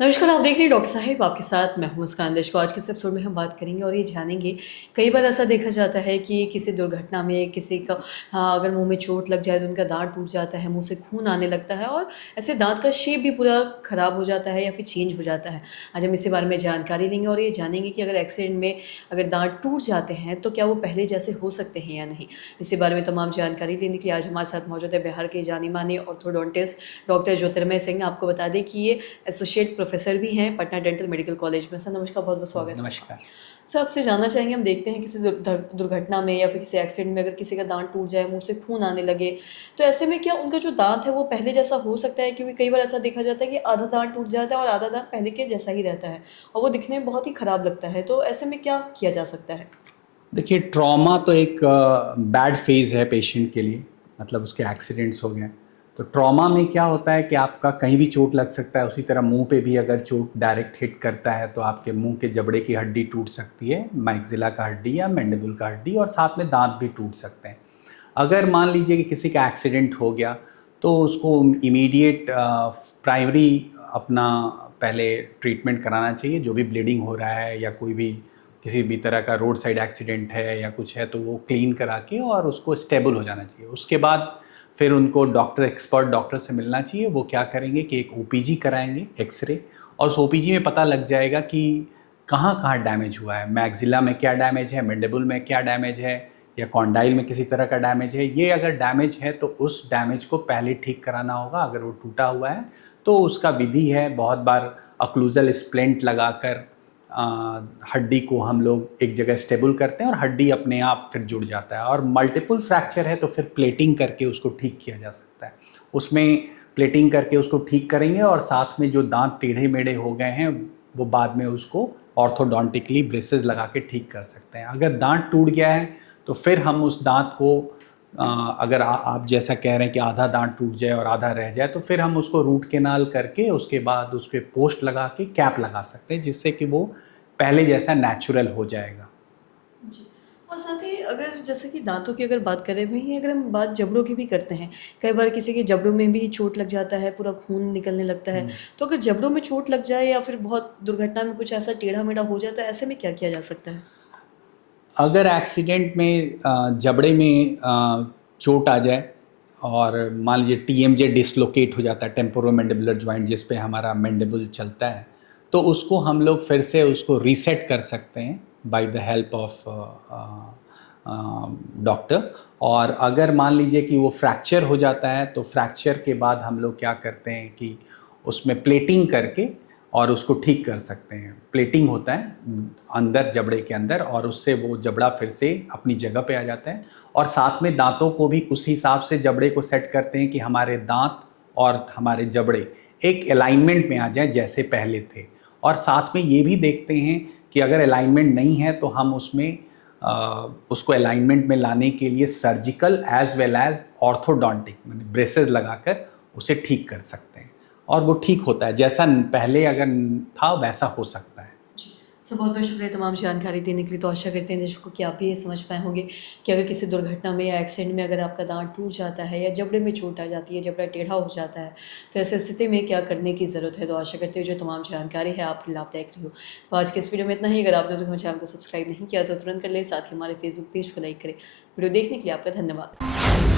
नमस्कार, आप देख रहे हैं डॉक्टर साहिब आपके साथ मैं हूँ मुस्कान दर्शकों। आज के इस एपिसोड में हम बात करेंगे और ये जानेंगे, कई बार ऐसा देखा जाता है कि किसी दुर्घटना में किसी का अगर मुँह में चोट लग जाए तो उनका दाँत टूट जाता है, मुँह से खून आने लगता है और ऐसे दाँत का शेप भी पूरा ख़राब हो जाता है या फिर चेंज हो जाता है। आज हम इसी बारे में जानकारी लेंगे और ये जानेंगे कि अगर एक्सीडेंट में अगर दाँत टूट जाते हैं तो क्या वो पहले जैसे हो सकते हैं या नहीं? इसी बारे में तमाम जानकारी लेने के लिए आज हमारे साथ मौजूद है बिहार के जाने-माने ऑर्थोडोंटिस्ट डॉक्टर ज्योतिर्मय सिंह। आपको बता दें कि ये एसोसिएट प्रोफ़ेसर भी हैं पटना डेंटल मेडिकल कॉलेज में। सर नमस्कार, बहुत-बहुत स्वागत है। नमस्कार। सर आपसे जानना चाहेंगे, हम देखते हैं किसी दुर्घटना में या फिर किसी एक्सीडेंट में अगर किसी का दाँत टूट जाए, मुँह से खून आने लगे, तो ऐसे में क्या उनका जो दाँत है वो पहले जैसा हो सकता है? क्योंकि कई बार ऐसा देखा जाता है कि आधा दाँत टूट जाता है और आधा दाँत पहले के जैसा ही रहता है और वो दिखने में बहुत ही खराब लगता है। तो ऐसे में क्या किया जा सकता है? देखिए, ट्रॉमा तो एक बैड फ़ेज़ है पेशेंट के लिए, मतलब उसके एक्सीडेंट्स हो गए। तो ट्रॉमा में क्या होता है कि आपका कहीं भी चोट लग सकता है, उसी तरह मुँह पे भी अगर चोट डायरेक्ट हिट करता है तो आपके मुँह के जबड़े की हड्डी टूट सकती है, मैक्सिला का हड्डी या मैंडिबल का हड्डी, और साथ में दाँत भी टूट सकते हैं। अगर मान लीजिए कि किसी का एक्सीडेंट हो गया, तो उसको इमीडिएट प्राइमरी अपना पहले ट्रीटमेंट कराना चाहिए। जो भी ब्लीडिंग हो रहा है या कोई भी किसी भी तरह का रोड साइड एक्सीडेंट है या कुछ है, तो वो क्लीन करा के और उसको स्टेबल हो जाना चाहिए। उसके बाद फिर उनको एक्सपर्ट डॉक्टर से मिलना चाहिए। वो क्या करेंगे कि एक ओपीजी कराएँगे, एक्स-रे, और उस ओपीजी में पता लग जाएगा कि कहाँ-कहाँ डैमेज हुआ है। मैक्सिला में क्या डैमेज है, मैंडिबल में क्या डैमेज है, या कॉन्डाइल में किसी तरह का डैमेज है। ये अगर डैमेज है तो उस डैमेज को पहले ठीक कराना होगा। अगर वो टूटा हुआ है तो उसका विधि है, बहुत बार ऑक्लूजल स्प्लिंट लगाकर हड्डी को हम लोग एक जगह स्टेबल करते हैं और हड्डी अपने आप फिर जुड़ जाता है। और मल्टीपल फ्रैक्चर है तो फिर प्लेटिंग करके उसको ठीक किया जा सकता है। उसमें प्लेटिंग करके उसको ठीक करेंगे और साथ में जो दांत टेढ़े-मेढ़े हो गए हैं, वो बाद में उसको ऑर्थोडोंटिकली ब्रेसेस लगा के ठीक कर सकते हैं। अगर दांत टूट गया है तो फिर हम उस दांत को अगर आप जैसा कह रहे हैं कि आधा दांत टूट जाए और आधा रह जाए, तो फिर हम उसको रूट कैनाल करके उसके बाद उस पे पोस्ट लगा के कैप लगा सकते हैं, जिससे कि वो पहले जैसा नेचुरल हो जाएगा। जी। और साथ ही अगर जैसे कि दाँतों की अगर बात करें, वहीं अगर हम बात जबड़ों की भी करते हैं, कई बार किसी के जबड़ों में भी चोट लग जाता है, पूरा खून निकलने लगता है। हुँ। तो अगर जबड़ों में चोट लग जाए या फिर बहुत दुर्घटना में कुछ ऐसा टेढ़ा-मेढ़ा हो जाए, तो ऐसे में क्या किया जा सकता है? अगर एक्सीडेंट में जबड़े में चोट आ जाए और मान लीजिए टीएमजे डिसलोकेट हो जाता है, टेम्पोरोमैंडिबुलर जॉइंट, जिस पे हमारा मैंडिबल चलता है, तो उसको हम लोग फिर से उसको रीसेट कर सकते हैं by the help of doctor. और अगर मान लीजिए कि वो फ्रैक्चर हो जाता है, तो फ्रैक्चर के बाद हम लोग क्या करते हैं कि उसमें प्लेटिंग करके और उसको ठीक कर सकते हैं। प्लेटिंग होता है अंदर जबड़े के अंदर, और उससे वो जबड़ा फिर से अपनी जगह पे आ जाता है। और साथ में दाँतों को भी उस हिसाब से जबड़े को सेट करते हैं कि हमारे दाँत और हमारे जबड़े एक अलाइनमेंट में आ जाएँ जैसे पहले थे। और साथ में ये भी देखते हैं कि अगर अलाइनमेंट नहीं है तो हम उसमें उसको अलाइनमेंट में लाने के लिए surgical as well as orthodontic माने ब्रेसेस लगाकर उसे ठीक कर सकते हैं। और वो ठीक होता है, जैसा पहले अगर था वैसा हो सकता है। जी। सर बहुत-बहुत शुक्रिया तमाम जानकारी देने के लिए। तो आशा करते हैं दर्शकों कि आप भी ये समझ पाए होंगे कि अगर किसी दुर्घटना में या एक्सीडेंट में अगर आपका दाँत टूट जाता है या जबड़े में चोट आ जाती है, जबड़ा टेढ़ा हो जाता है, तो ऐसी स्थिति में क्या करने की ज़रूरत है। तो आशा करते हैं जो तमाम जानकारी है आपके लाभदायक रही हो। तो आज के इस वीडियो में इतना ही। अगर आपने अभी तक हमारे चैनल को सब्सक्राइब नहीं किया तो तुरंत कर लें, साथ ही हमारे फेसबुक पेज को लाइक करें। वीडियो देखने के लिए आपका धन्यवाद।